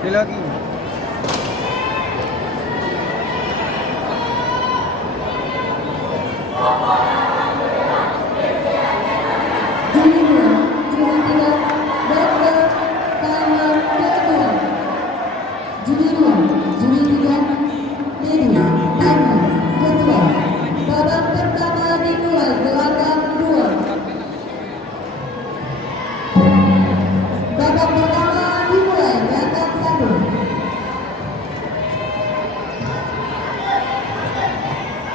Dia lagi.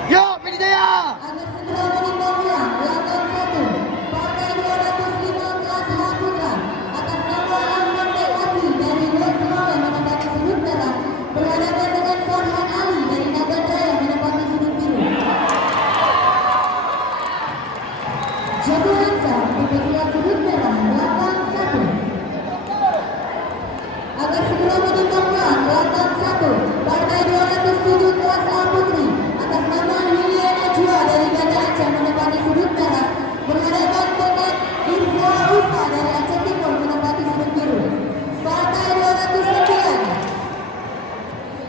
Yo, Pidi Jaya! Agar segera meninggalnya Gelanggang 1 Partai 205 kelas A Putra atas nama Ahmad Abdi dari West Semarang menempati sudut merah berhadapan dengan Farhan Ali dari Nagan Raya menempati sudut biru. Jatuh Hansa untuk pesilat sudut merah Gelanggang 1. Agar segera meninggalnya Gelanggang 1 Partai 207 kelas A Putri atas nama Liliana Jua dari Banda Aceh menempati sudut merah berhadapan dengan Irza Ufa dari Aceh Timur menempati sudut biru. Partai 209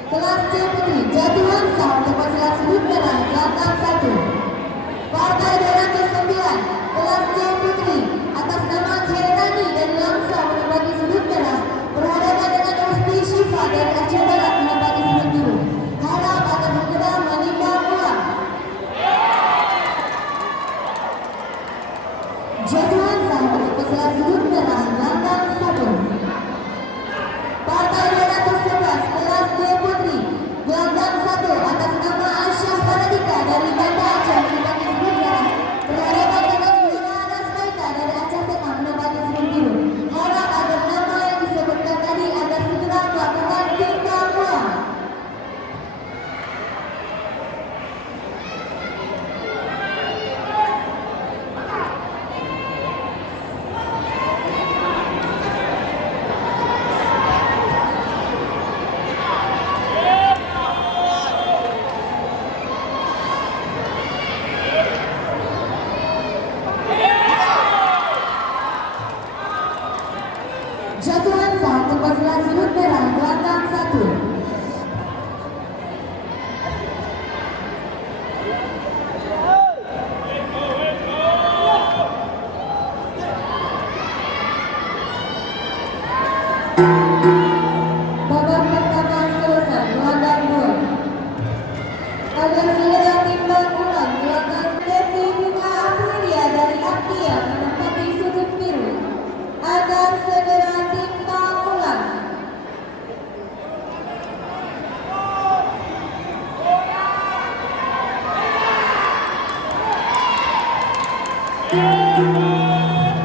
kelas C Putri Jatuh Hansa untuk pesilat sudut merah Gelanggang 1. Partai 209 kelas C Putri atas nama Khairani dari Langsa menempati sudut merah berhadapan dengan Rusdi Syifa dari Aceh Barat menempati sudut biru. Harap akan segera menimbang ulang. Jatuh Hansa untuk pesilat sudut merah Gelanggang 1. Partai 211 kelas D Putri Gelanggang 1 atas nama Aisyah Faradika dari Banda Aceh menempati sudut merah berhadapan dengan Wira Rasmaita dari Aceh Tengah menempati sudut biru. Harap agar nama yang disebutkan tadi agar segera melakukan timbang ulang. Jatuh Hansa untuk pesilat sudut merah Gelanggang 1. Babak pertama selesai, Gelanggang 2. Agar segera timbang ulang Gelanggang Devi Bunga Aprilia dari Aktia menempati sudut biru. Agar segera timbang ulang.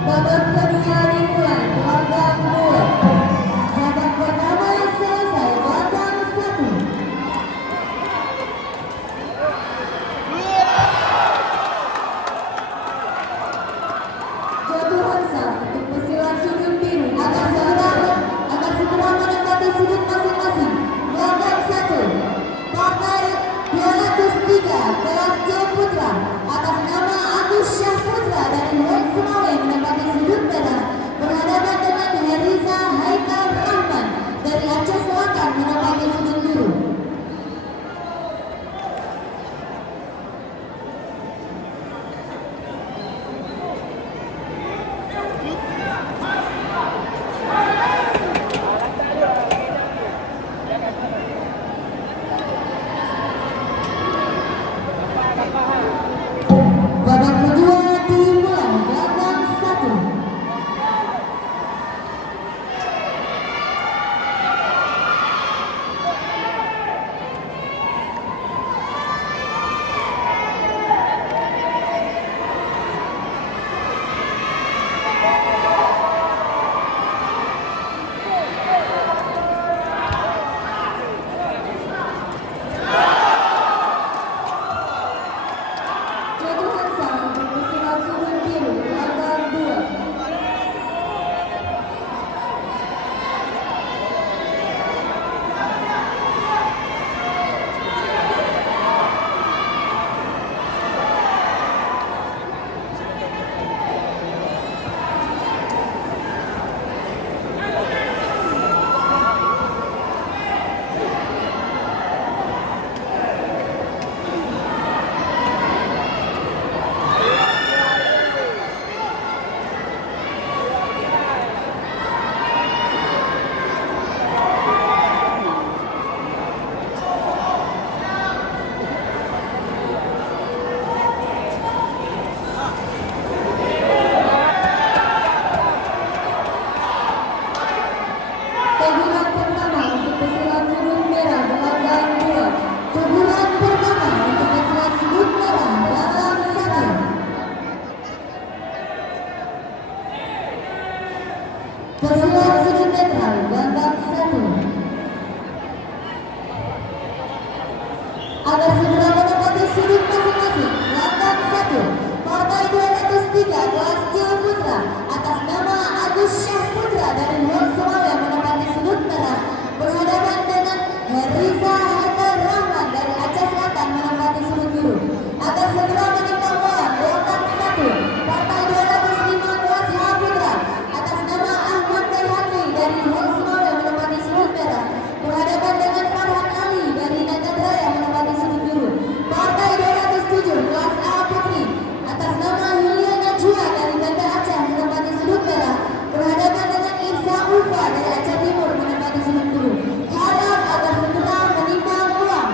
Babak kedua dimulai, Gelanggang 2. Babak pertama selesai, Gelanggang 1. Jatuh Hansa untuk pesilat sudut biru agar segera menempati sudut masing-masing. Gelanggang 1 Partai 203 kelas C Putra atas nama Agus Syah Putra dari West Pesilat sudut netral gelandang 1. Agar segera menempati sudut masing-masing gelandang 1. Partai 203 kelas C Putra atas nama Agus Syah Putra dari Luar Surabaya menempati sudut merah berhadapan dengan Heriza Haidar Rahman dari Aceh Selatan menempati sudut biru. Agar segera menimbang bola gelandang 1. Partai 205 kelas H Putra atas nama Ahmad Bayhaqi dari Luar Surabaya menempati sudut merah berhadapan dengan Farhan Ali dari Nagan Raya menempati sudut biru. Partai 207 kelas A Putri atas nama Yulia Najwa dari Banda Aceh menempati sudut merah berhadapan dengan Irza Ulfa dari Aceh Timur menempati sudut biru. Harap agar segera menimbang ulang.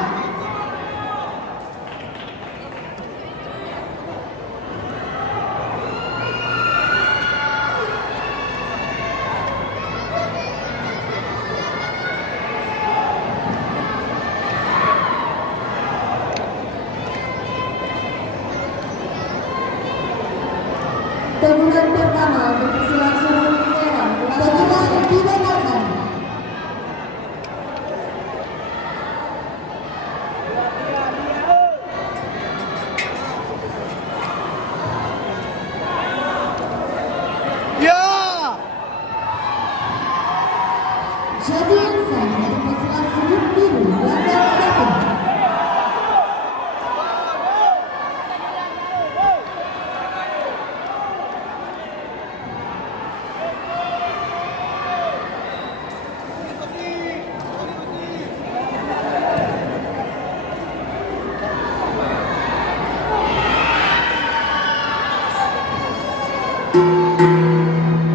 Teguran pertama untuk pesilat sudut merah. Teguran dibenarkan. Ya. Jadian sah untuk pesilat sudut biru gelandang 1.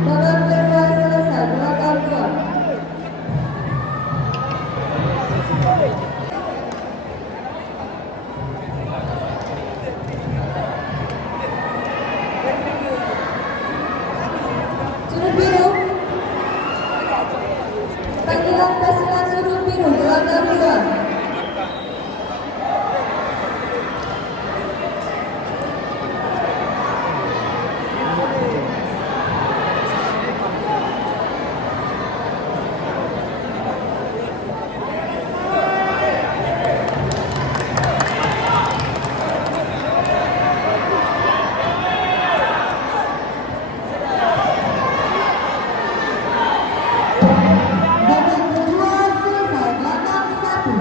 Babak kedua selesai, gelandang 2. Sudut biru. Panggilan pesilat sudut biru gelandang 2. Babak kedua selesai, gelandang 1.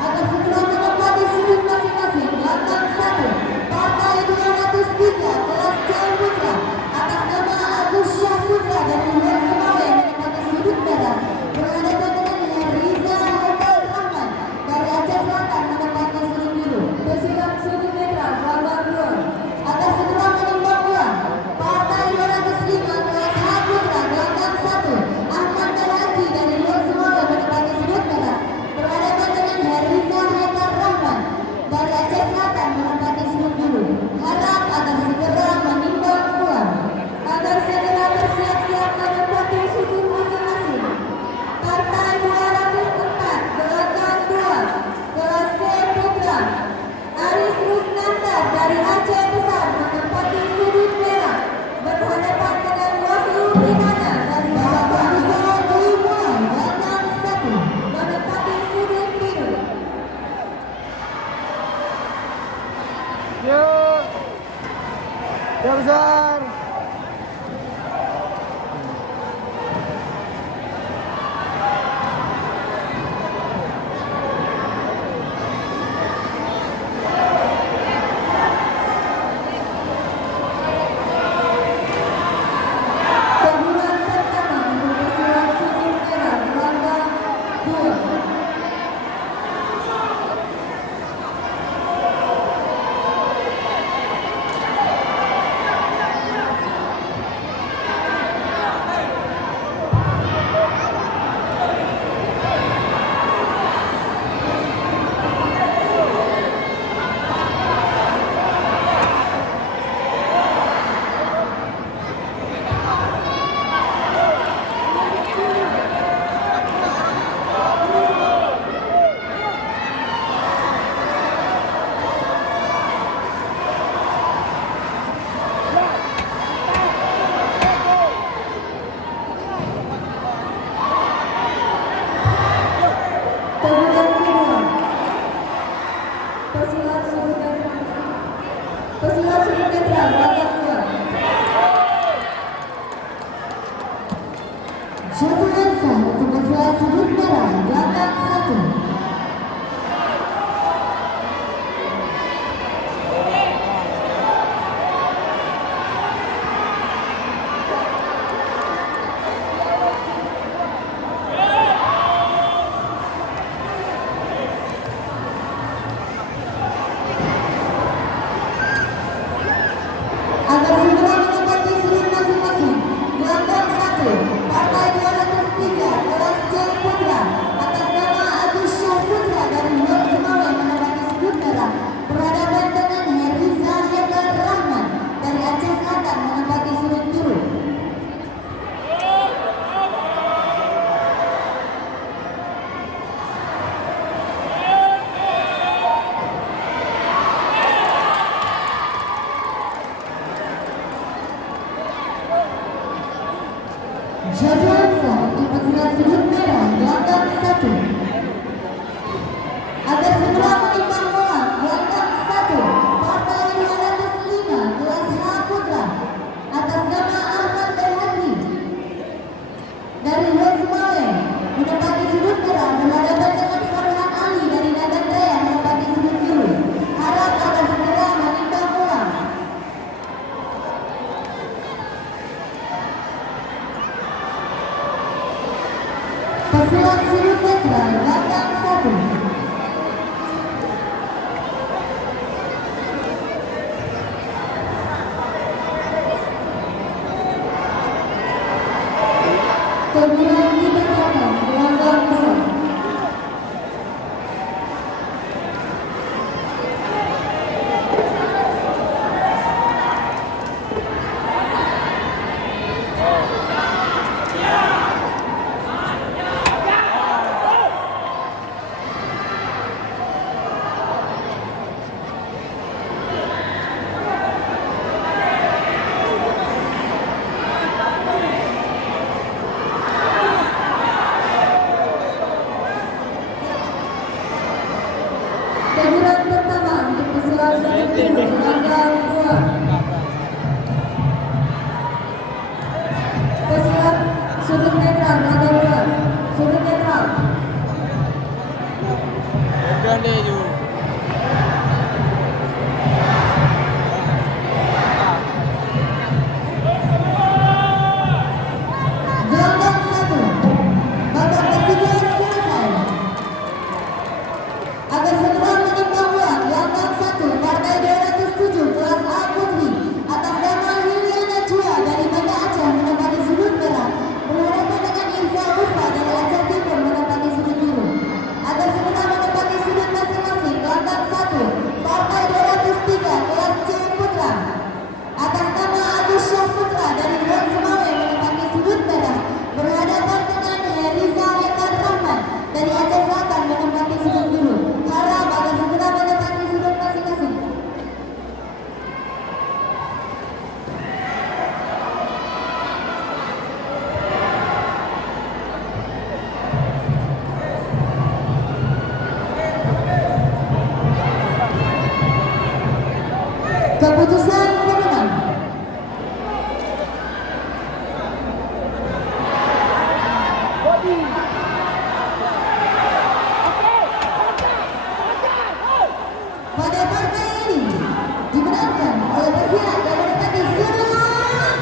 Agar segera menempati sudut masing-masing gelandang 1. Partai 203 kelas C Putra atas nama Agus Syah Putra dari Luar Surabaya menempati sudut merah berhadapan dengan Heriza Haidar Rahman dari Aceh Selatan menempati sudut biru. Pesilat sudut netral gelandang 2. Agar segera menimbang ulang. Partai 205 kelas H Putra gelandang 1. Ahmad Bayhaqi dari Luar Surabaya menempati sudut merah berhadapan dengan Heriza Haidar Rahman dari Aceh Selatan menempati sudut biru. Harap agar segera menimbang ulang. Agar segera bersiap-siap menempati sudut masing-masing. Partai 204 gelandang 2 kelas C Putra Aris Rusnandar dari Aceh Besar menempati sudut merah berhadapan dengan Wahyu Rihana dari Sabah gelandang 1 menempati sudut biru. Ya. Ya besar. Teguran pertama untuk pesilat sudut merah gelandang 2. Jatuhan sah untuk pesulat sudut merah belakang 1. Agar segera menempati sudut masing-masing. Gelandang 1, partai 203, kelas C Putra, atas nama Agus Syahputra dari Lok Semawe menempati sudut merah, berhadapan dengan Heriza Haidar Rahman dari Aceh Selatan menempati sudut biru. Jadwal sah untuk pesulat sudut merah belakang 1. Agar segera menimbang bola belakang 1, partai 205, kelas H Putra, atas nama Ahmad Berhadi dari Lok Semawe menempati sudut merah, berhadapan dengan Farhan Ali dari Nagan Raya menempati sudut biru. Harap agar segera menimbang bola. Pesulat sudut netral belakang 1. Teguran dibacakan gelandang 2. Teguran pertama untuk pesulat sudut biru gelandang 2. Pesulat sudut netral gelandang 2. Sudut netral. Gelandang 1. Babak ketiga selesai. Agar segera menimbang bola gelandang 1, partai 207, kelas A Putri, atas nama Liliana Jua dari Banda Aceh menempati sudut merah, berhadapan dengan Irza Ufa dari Aceh Timur menempati sudut biru. Agar segera menempati sudut masing-masing gelandang 1, partai 203, kelas C Putra, atas nama Agus Syahputra dari Lok Semawe menempati sudut merah, berhadapan dengan Heriza Haidar Rahman dari Aceh Selatan menempati sudut biru. Harap agar segera menempati sudut masing-masing. Keputusan pemenang. Pada partai ini dimenangkan oleh pihak yang menempati sudut merah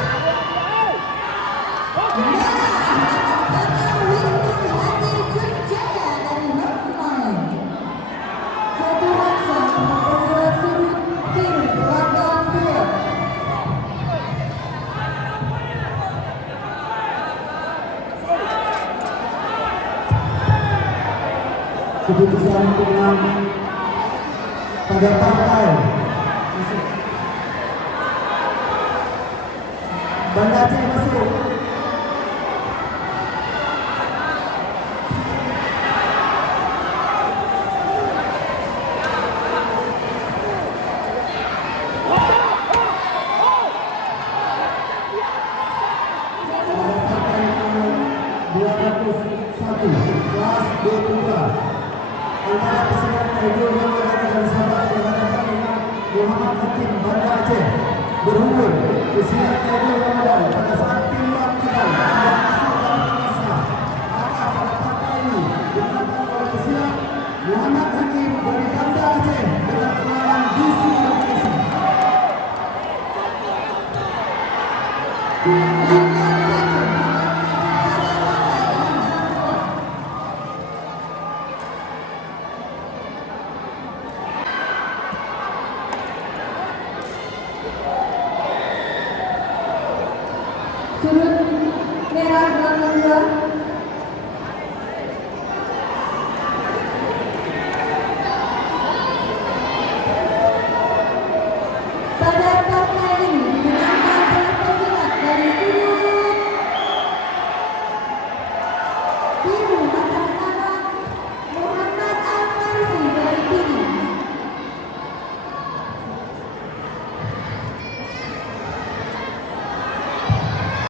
atas nama Wisnu Hadi Sunjaya dari Lok Semawe. Jatuhan sah untuk pesulat sudut biru gelandang 2. Keputusan pemenang pada partai Banda Aceh masuk. Partai nomor 201, kelas B Putra, antara pesulat Aidil Ramadan dan sahabat yang berhadapan dengan Muhammad Hakim Banda Aceh, berundur pesulat Aidil Ramadan pada saat timbang kita tidak masuk dalam masa Dan